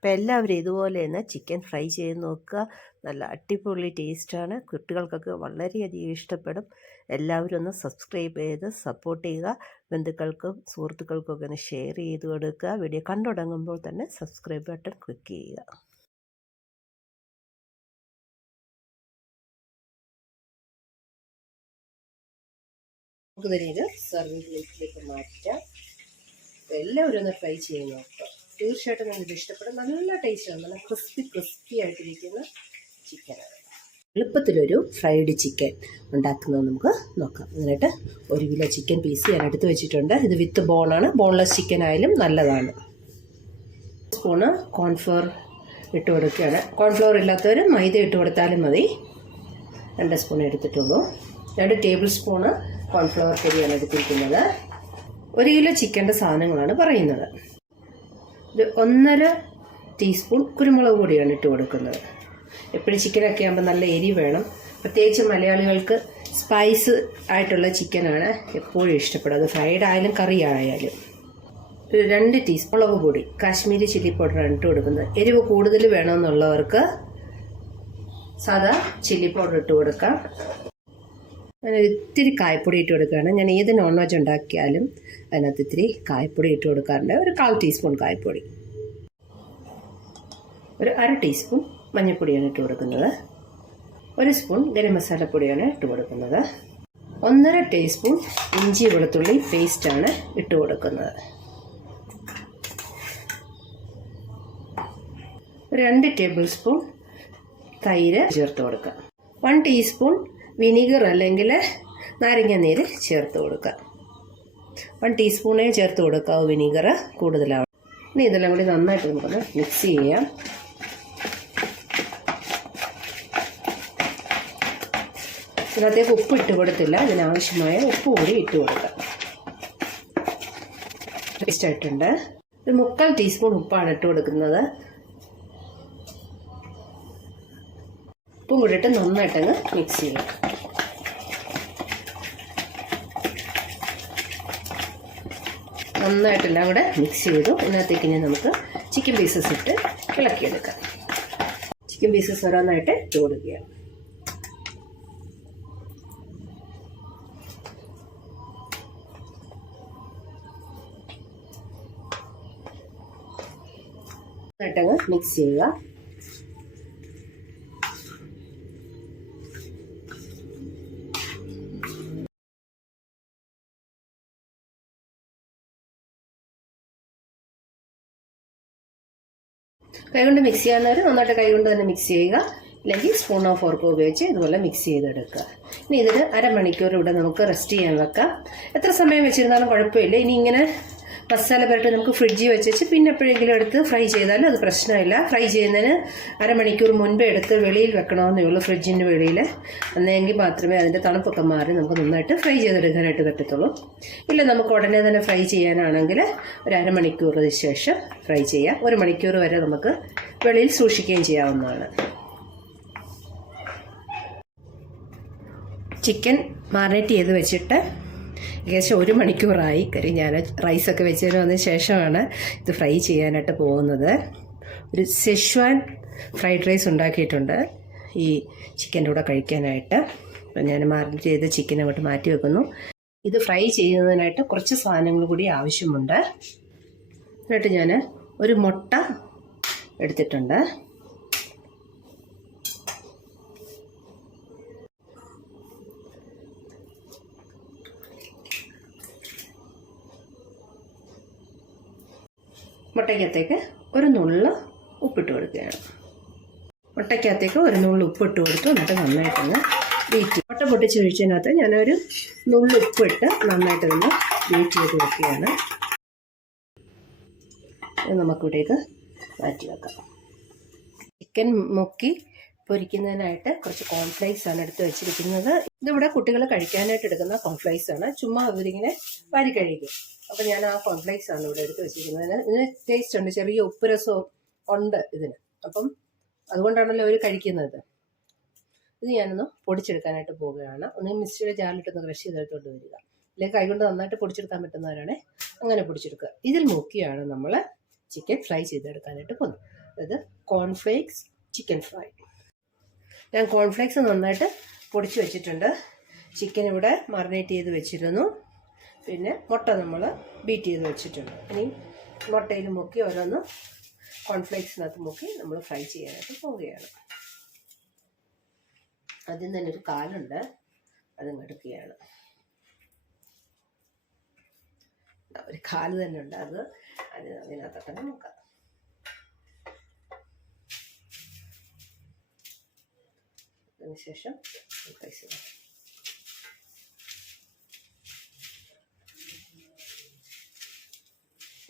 അപ്പോൾ എല്ലാവരും ഇതുപോലെ തന്നെ ചിക്കൻ ഫ്രൈ ചെയ്ത് നോക്കുക. നല്ല അടിപൊളി ടേസ്റ്റാണ് കുട്ടികൾക്കൊക്കെ വളരെയധികം ഇഷ്ടപ്പെടും. എല്ലാവരും ഒന്ന് സബ്സ്ക്രൈബ് ചെയ്ത് സപ്പോർട്ട് ചെയ്യുക. ബന്ധുക്കൾക്കും സുഹൃത്തുക്കൾക്കും ഒക്കെ ഒന്ന് ഷെയർ ചെയ്ത് കൊടുക്കുക. വീഡിയോ കണ്ടുടങ്ങുമ്പോൾ തന്നെ സബ്സ്ക്രൈബ് ബട്ടൺ ക്ലിക്ക് ചെയ്യുക. നമുക്ക് തന്നെ ഇത് സർവിംഗ് പ്ലേറ്റിലേക്ക് മാറ്റാം. എല്ലാവരും ഒന്ന് ട്രൈ ചെയ്ത് നോക്കാം. തീർച്ചയായിട്ടും നിങ്ങൾക്ക് ഇഷ്ടപ്പെടും. നല്ല ടേസ്റ്റാണ് നല്ല ക്രിസ്പി ക്രിസ്പി ആയിട്ടിരിക്കുന്ന ചിക്കനാണ് എളുപ്പത്തിലൊരു ഫ്രൈഡ് ചിക്കൻ ഉണ്ടാക്കുന്നത് നമുക്ക് നോക്കാം. എന്നിട്ട് ഒരു കിലോ ചിക്കൻ പീസ് ഞാൻ എടുത്ത് വെച്ചിട്ടുണ്ട്. ഇത് വിത്ത് ബോണാണ് ബോൺലെസ് ചിക്കൻ ആയാലും നല്ലതാണ്. സ്പൂണ് കോൺഫ്ലോർ ഇട്ട് കൊടുക്കുകയാണ്. കോൺഫ്ലോർ ഇല്ലാത്തവർ മൈദ ഇട്ട് കൊടുത്താലും മതി. രണ്ട് സ്പൂൺ എടുത്തിട്ടുള്ളൂ. രണ്ട് ടേബിൾ സ്പൂണ് കോൺഫ്ലവർ പൊടിയാണ് എടുത്തിരിക്കുന്നത്. ഒരു കിലോ ചിക്കന്റെ സാധനങ്ങളാണ് പറയുന്നത്. ഇത് ഒന്നര ടീസ്പൂൺ കുരുമുളക് പൊടിയാണ് ഇട്ട് കൊടുക്കുന്നത്. എപ്പോഴും ചിക്കനൊക്കെ ആകുമ്പോൾ നല്ല എരി വേണം. പ്രത്യേകിച്ച് മലയാളികൾക്ക് സ്പൈസ് ആയിട്ടുള്ള ചിക്കനാണ് എപ്പോഴും ഇഷ്ടപ്പെടുന്നത് ഫ്രൈഡ് ആയാലും കറി ആയാലും. ഒരു രണ്ട് ടീസ്പൂൺ മുളക് പൊടി കാശ്മീരി ചില്ലി പൗഡറാണ് ഇട്ട് കൊടുക്കുന്നത്. എരിവ് കൂടുതൽ വേണമെന്നുള്ളവർക്ക് സാധാ ചില്ലി പൗഡർ ഇട്ട് കൊടുക്കാം. ഞാൻ ഇത്തിരി കായപ്പൊടി ഇട്ട് കൊടുക്കുകയാണ്. ഞാൻ ഏത് നോൺ വെജ് ഉണ്ടാക്കിയാലും അതിനകത്ത് ഇത്തിരി കായപ്പൊടി ഇട്ട് കൊടുക്കാറുണ്ട്. ഒരു കാൽ ടീസ്പൂൺ കായപ്പൊടി. ഒരു അര ടീസ്പൂൺ മഞ്ഞൾപ്പൊടിയാണ് ഇട്ട് കൊടുക്കുന്നത്. ഒരു സ്പൂൺ ഗരം മസാലപ്പൊടിയാണ് ഇട്ട് കൊടുക്കുന്നത്. ഒന്നര ടീസ്പൂൺ ഇഞ്ചി വെളുത്തുള്ളി പേസ്റ്റാണ് ഇട്ട് കൊടുക്കുന്നത്. രണ്ട് ടേബിൾ സ്പൂൺ തൈര് ചേർത്ത് കൊടുക്കുക. വൺ ടീസ്പൂൺ വിനീഗർ അല്ലെങ്കിൽ നാരങ്ങ നീര് ചേർത്ത് കൊടുക്കുക. വൺ ടീസ്പൂണേ ചേർത്ത് കൊടുക്കാവൂ വിനീഗർ കൂടുതലാവും ഇനി ഇതെല്ലാം കൂടി നന്നായിട്ട് നമുക്കൊന്ന് മിക്സ് ചെയ്യാം. ഇതിനകത്തേക്ക് ഉപ്പ് ഇട്ട് കൊടുത്തില്ല. ഇതിനാവശ്യമായ ഉപ്പ് കൂടി ഇട്ട് കൊടുക്കാം. ടേസ്റ്റ് ആയിട്ടുണ്ട്. ഒരു മുക്കാൽ ടീസ്പൂൺ ഉപ്പാണ് ഇട്ട് കൊടുക്കുന്നത്. ഉപ്പും കൂടിയിട്ട് നന്നായിട്ട് നന്നായിട്ടങ്ങ് മിക്സ് ചെയ്യുക നന്നായിട്ടെല്ലാം കൂടെ മിക്സ് ചെയ്തു. ഇതിനകത്തേക്ക് ഇനി നമുക്ക് ചിക്കൻ പീസസ് ഇട്ട് ഇളക്കിയെടുക്കാം. ചിക്കൻ പീസസ് ഓരോന്നായിട്ട് ഇട്ട് നന്നായിട്ടങ്ങ് മിക്സ് ചെയ്യുക. കൈകൊണ്ട് മിക്സ് ചെയ്യാവുന്നവർ നന്നായിട്ട് കൈകൊണ്ട് തന്നെ മിക്സ് ചെയ്യുക. അല്ലെങ്കിൽ സ്പൂണോ ഫോർക്കോ ഉപയോഗിച്ച് ഇതുപോലെ മിക്സ് ചെയ്തെടുക്കുക. ഇനി ഇതിന് അരമണിക്കൂർ ഇവിടെ നമുക്ക് റെസ്റ്റ് ചെയ്യാൻ വെക്കാം. എത്ര സമയം വെച്ചിരുന്നാലും കുഴപ്പമില്ല. ഇനി ഇങ്ങനെ മസാല പുരട്ടി നമുക്ക് ഫ്രിഡ്ജിൽ വെച്ച് പിന്നെ എപ്പോഴെങ്കിലും എടുത്ത് ഫ്രൈ ചെയ്താലും അത് പ്രശ്നമില്ല. ഫ്രൈ ചെയ്യുന്നതിന് അരമണിക്കൂർ മുൻപേ എടുത്ത് വെളിയിൽ വെക്കണമെന്നേ ഉള്ളൂ ഫ്രിഡ്ജിന്റെ വെളിയിൽ. എന്നെങ്കിൽ മാത്രമേ അതിന്റെ തണുപ്പൊക്കെ മാറി നമുക്ക് നന്നായിട്ട് ഫ്രൈ ചെയ്തെടുക്കാനായിട്ട് പറ്റത്തുള്ളൂ. ഇല്ല നമുക്ക് ഉടനെ തന്നെ ഫ്രൈ ചെയ്യാനാണെങ്കിൽ ഒരു അരമണിക്കൂറിന് ശേഷം ഫ്രൈ ചെയ്യാം. ഒരു മണിക്കൂർ വരെ നമുക്ക് വെളിയിൽ സൂക്ഷിക്കുകയും ചെയ്യാവുന്നതാണ്. ചിക്കൻ മാറിനേറ്റ് ചെയ്ത് വെച്ചിട്ട് ഏകദേശം ഒരു മണിക്കൂറായി കാര്യം ഞാൻ റൈസൊക്കെ വെച്ചതിന് വന്ന ശേഷമാണ് ഇത് ഫ്രൈ ചെയ്യാനായിട്ട് പോകുന്നത്. ഒരു സെഷ്വാൻ ഫ്രൈഡ് റൈസ് ഉണ്ടാക്കിയിട്ടുണ്ട്. ഈ ചിക്കന്റെ കൂടെ കഴിക്കാനായിട്ട്. അപ്പം ഞാൻ മാറിനേറ്റ് ചെയ്ത് ചിക്കൻ അങ്ങോട്ട് മാറ്റി വെക്കുന്നു. ഇത് ഫ്രൈ ചെയ്യുന്നതിനായിട്ട് കുറച്ച് സാധനങ്ങൾ കൂടി ആവശ്യമുണ്ട്. എന്നിട്ട് ഞാൻ ഒരു മുട്ട എടുത്തിട്ടുണ്ട്. മുട്ടയ്ക്കകത്തേക്ക് ഒരു നുള്ള ഉപ്പിട്ട് കൊടുക്കുകയാണ്. മുട്ടയ്ക്കകത്തേക്ക് ഒരു നുള്ള് ഉപ്പിട്ട് കൊടുത്ത്. എന്നിട്ട് നന്നായിട്ടൊന്ന് ബീറ്റ് മുട്ട പൊട്ടിച്ച് ഒഴിച്ചതിനകത്ത് ഞാനൊരു നുള്ള് ഉപ്പിട്ട് നന്നായിട്ടൊന്ന് ബീറ്റ് ചെയ്ത് വെക്കുകയാണ് ഇത് നമുക്കിവിടേക്ക് മാറ്റി വെക്കാം. ചിക്കൻ മുക്കി പൊരിക്കുന്നതിനായിട്ട് കുറച്ച് കോൺഫ്ലേക്സ് ആണ് എടുത്ത് വെച്ചിരിക്കുന്നത്. ഇതിവിടെ കുട്ടികൾ കഴിക്കാനായിട്ട് എടുക്കുന്ന കോൺഫ്ലേക്സ് ആണ്. ചുമ്മാ അവരിങ്ങനെ വാരി കഴിക്കും അപ്പം ഞാൻ ആ കോൺഫ്ലേക്സ് ആണ് ഇവിടെ എടുത്ത് വെച്ചിരിക്കുന്നത്. ഇതിന് ടേസ്റ്റ് ഉണ്ട്. ചെറിയ ഉപ്പ് രസവും ഉണ്ട് ഇതിന്. അപ്പം അതുകൊണ്ടാണല്ലോ അവർ കഴിക്കുന്നത്. ഇത് ഞാനൊന്ന് പൊടിച്ചെടുക്കാനായിട്ട് പോവുകയാണ്. ഒന്ന് മിക്സിയുടെ ജാലിട്ടൊന്ന് ക്രഷ് ചെയ്തെടുത്തോണ്ട് വരിക. അല്ലെങ്കിൽ കൈകൊണ്ട് നന്നായിട്ട് പൊടിച്ചെടുക്കാൻ പറ്റുന്നവരാണ് അങ്ങനെ പൊടിച്ചെടുക്കുക. ഇതിൽ മുക്കിയാണ് നമ്മൾ ചിക്കൻ ഫ്രൈ ചെയ്തെടുക്കാനായിട്ട് പോകുന്നത്. അതായത് കോൺഫ്ലേക്സ് ചിക്കൻ ഫ്രൈ ഞാൻ കോൺഫ്ലേക്സ് നന്നായിട്ട് പൊടിച്ച് വെച്ചിട്ടുണ്ട്. ചിക്കൻ ഇവിടെ മറിനേറ്റ് ചെയ്ത് വെച്ചിരുന്നു. പിന്നെ മുട്ട നമ്മൾ ബീറ്റ് ചെയ്ത് വെച്ചിട്ടുണ്ട്. ഇനി മുട്ടയിൽ മുക്കി ഓരോന്ന് കോൺഫ്ലേക്സിനകത്ത് മുക്കി നമ്മൾ ഫ്രൈ ചെയ്യാനായിട്ട് പോവുകയാണ്. ആദ്യം തന്നെ ഒരു കാലുണ്ട്. അതും എടുക്കുകയാണ്. ഒരു കാൽ തന്നെ ഉണ്ട്. അത് അതിന് തന്നെ നോക്കാം അതിനുശേഷം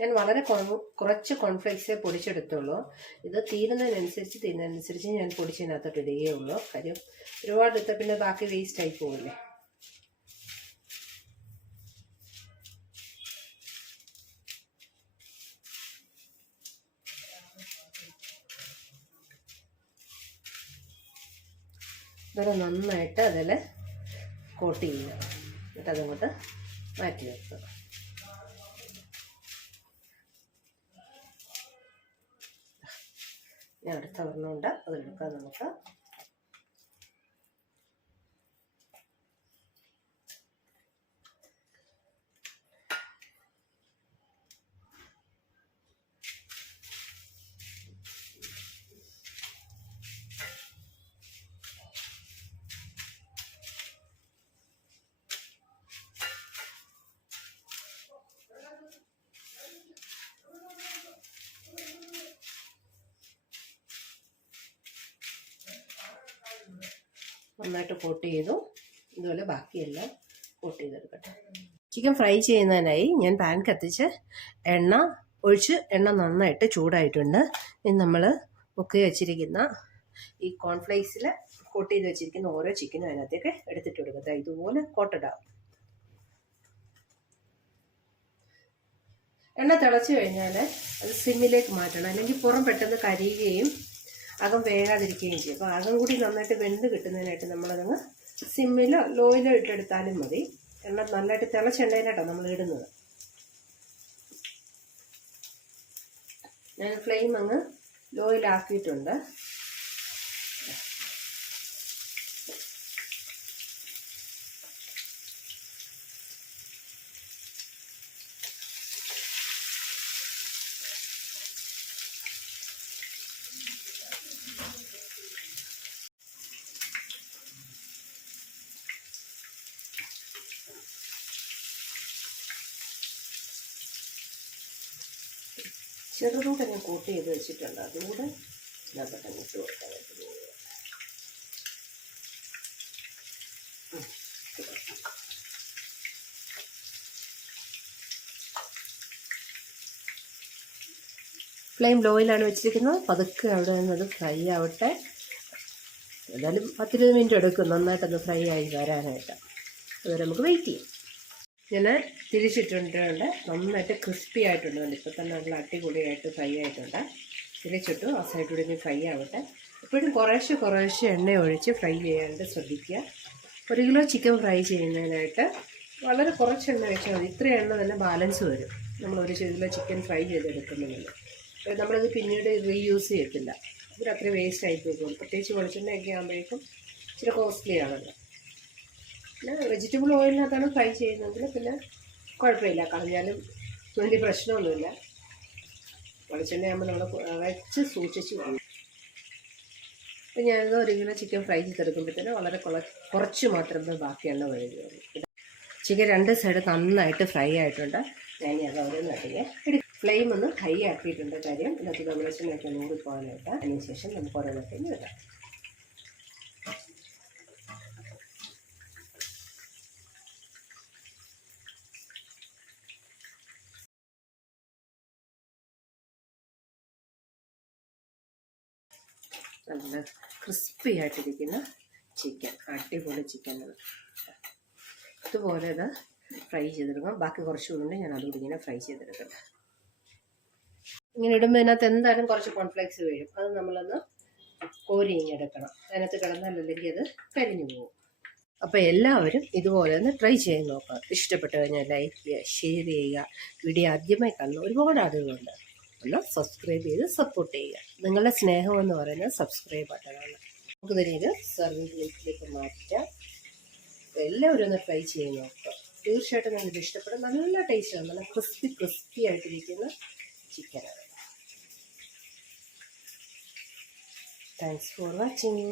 ഞാൻ വളരെ കുറച്ച് കോൺഫ്ലേക്സേ പൊടിച്ചെടുത്തുള്ളൂ. ഇത് തീരുന്നതിനനുസരിച്ച് തീരുന്നതിനനുസരിച്ച് ഞാൻ പൊടിച്ചതിനകത്തോട്ട് ഇടുകയുള്ളൂ കാര്യം ഒരുപാട് ഇട്ട പിന്നെ ബാക്കി വേസ്റ്റ് ആയി പോകില്ലേ ഇതൊരു നന്നായിട്ട് അതിൽ കോട്ട് ചെയ്യുക. എന്നിട്ട് മാറ്റി വെക്കുക. ഇനി അടുത്ത ഒരെണ്ണമുണ്ട് അതെടുക്കാം നമുക്ക്. നന്നായിട്ട് കോട്ട് ചെയ്തു. ഇതുപോലെ ബാക്കിയെല്ലാം കോട്ട് ചെയ്തെടുക്കട്ടെ. ചിക്കൻ ഫ്രൈ ചെയ്യുന്നതിനായി ഞാൻ പാൻ കത്തിച്ച് എണ്ണ ഒഴിച്ച് എണ്ണ നന്നായിട്ട് ചൂടായിട്ടുണ്ട്. ഇനി നമ്മൾ മുക്കി വെച്ചിരിക്കുന്ന ഈ കോൺഫ്ലേക്സിൽ കോട്ട് ചെയ്ത് വെച്ചിരിക്കുന്ന ഓരോ ചിക്കനും അതിനകത്തേക്ക് എടുത്തിട്ട് കൊടുക്കുക ഇതുപോലെ കോട്ടഡാവും എണ്ണ തിളച്ച് കഴിഞ്ഞാൽ അത് സിമ്മിലേക്ക് മാറ്റണം. അല്ലെങ്കിൽ പുറം പെട്ടെന്ന് കരിയുകയും അകം വേകാതിരിക്കുകയും ചെയ്യും. അപ്പോൾ അകം കൂടി നന്നായിട്ട് വെന്ത് കിട്ടുന്നതിനായിട്ട് നമ്മളതങ്ങ് സിമ്മിലോ ലോയിലോ ഇട്ടെടുത്താലും മതി. എണ്ണ നന്നായിട്ട് തിളച്ചെണ്ണയിലാട്ടോ നമ്മൾ ഇടുന്നത്. ഞാൻ ഫ്ലെയിം അങ്ങ് ലോയിലാക്കിയിട്ടുണ്ട്. ചെറുതൂടെ ഞാൻ കോട്ട് ചെയ്ത് വെച്ചിട്ടുണ്ട്. അതുകൂടെ ഇതിനകത്തോട്ട് ഇട്ട് കൊടുക്കാനായിട്ട് ഫ്ലെയിം ലോയിലാണ് വെച്ചിരിക്കുന്നത്. പതുക്കെ അവിടെ നിന്നത് ഫ്രൈ ആവട്ടെ. ഏതായാലും പത്തിരുപത് മിനിറ്റ് എടുക്കും. നന്നായിട്ടൊന്ന് ഫ്രൈ ആയി വരാനായിട്ട്. അതുവരെ നമുക്ക് വെയിറ്റ് ചെയ്യാം. ഞാൻ തിരിച്ചിട്ടുണ്ട് നന്നായിട്ട് ക്രിസ്പി ആയിട്ടുണ്ട് ഇപ്പോൾ തന്നെ നല്ല അടിപൊളിയായിട്ട് ഫ്രൈ ആയിട്ടുണ്ട്. തിരിച്ചിട്ടു ആ സൈഡിലൂടെ ഇനി ഫ്രൈ ആവട്ടെ. എപ്പോഴും കുറേശ്ശെ കുറേശ്ശെ എണ്ണ ഒഴിച്ച് ഫ്രൈ ചെയ്യാനായിട്ട് ശ്രദ്ധിക്കുക. ഒരു കിലോ ചിക്കൻ ഫ്രൈ ചെയ്യുന്നതിനായിട്ട് വളരെ കുറച്ച് എണ്ണ ഒഴിച്ചാൽ മതി. ഇത്ര എണ്ണ തന്നെ ബാലൻസ് വരും. നമ്മൾ ഒരു കിലോ ചിക്കൻ ഫ്രൈ ചെയ്തെടുക്കുന്നതിൽ നമ്മളത് പിന്നീട് റീയൂസ് ചെയ്യത്തില്ല. ഇതിൽ അത്ര വേസ്റ്റ് ആയി പോകും പ്രത്യേകിച്ച് വെളിച്ചെണ്ണയൊക്കെ ആകുമ്പോഴേക്കും ഇച്ചിരി കോസ്റ്റ്ലി ആണല്ലോ. പിന്നെ വെജിറ്റബിൾ ഓയിലിനകത്താണ് ഫ്രൈ ചെയ്യുന്നതെങ്കിൽ പിന്നെ കുഴപ്പമില്ല. കളഞ്ഞാലും വലിയ പ്രശ്നമൊന്നുമില്ല. വെളിച്ചെണ്ണയാകുമ്പോൾ നമ്മൾ വെച്ച് സൂക്ഷിച്ച് വാങ്ങും അപ്പം ഞാനത് ഒരു ചിക്കൻ ഫ്രൈ ചെയ്തെടുക്കുമ്പോഴത്തേന് വളരെ കുറ- കുറച്ച് മാത്രമേ ബാക്കിയുള്ള വരികയുള്ളൂ ചിക്കൻ രണ്ട് സൈഡ് നന്നായിട്ട് ഫ്രൈ ആയിട്ടുണ്ട്. ഞാൻ അത് ഓരോന്ന് കട്ടിಗೆ ഫ്ലെയിം ഒന്ന് ഹൈ ആക്കിയിട്ടുണ്ട് കാര്യം. ഇതിനകത്ത് വെളിച്ചെണ്ണയൊക്കെ നൂറി പോകാനായിട്ട് അതിനുശേഷം നമുക്ക് ഓരോന്നൊക്കെ ഇടാം. നല്ല ക്രിസ്പി ആയിട്ടിരിക്കുന്ന ചിക്കൻ അടിപൊളി ചിക്കൻ ഇതുപോലെ ഇത് ഫ്രൈ ചെയ്തെടുക്കാം ബാക്കി കുറച്ചുകൂടി ഞാൻ അതുകൂടി ഇങ്ങനെ ഫ്രൈ ചെയ്തെടുക്കട്ടെ. ഇങ്ങനെ ഇടുമ്പോൾ ഇതിനകത്ത് എന്തായാലും കുറച്ച് കോൺഫ്ലെക്സ് വീഴും. അത് നമ്മളൊന്ന് കോരി എടുക്കണം. അതിനകത്ത് കിടന്നാലല്ലെങ്കിൽ അത് കരിഞ്ഞു പോകും. അപ്പോൾ എല്ലാവരും ഇതുപോലെ ഒന്ന് ട്രൈ ചെയ്ത് നോക്കുക ഇഷ്ടപ്പെട്ട് കഴിഞ്ഞാൽ ലൈക്ക് ചെയ്യുക ഷെയർ ചെയ്യുക. വീഡിയോ ആദ്യമായി കാണുന്ന ഒരുപാട് ആളുകളുണ്ട്. ഒന്ന് സബ്സ്ക്രൈബ് ചെയ്ത് സപ്പോർട്ട് ചെയ്യുക. നിങ്ങളുടെ സ്നേഹം എന്ന് പറയുന്നത് സബ്സ്ക്രൈബ് ബട്ടണാണ് നമുക്ക് തന്നെ ഇത് സർവീസ് പ്ലേറ്റിലേക്ക് മാറ്റാം. എല്ലാവരും ഒന്ന് ട്രൈ ചെയ്ത് നോക്കുക. തീർച്ചയായിട്ടും നിങ്ങൾക്ക് ഇഷ്ടപ്പെടും. നല്ല ടേസ്റ്റാണ് നല്ല ക്രിസ്പി ക്രിസ്പി ആയിട്ടിരിക്കുന്ന ചിക്കനാണ് താങ്ക്സ് ഫോർ വാച്ചിങ്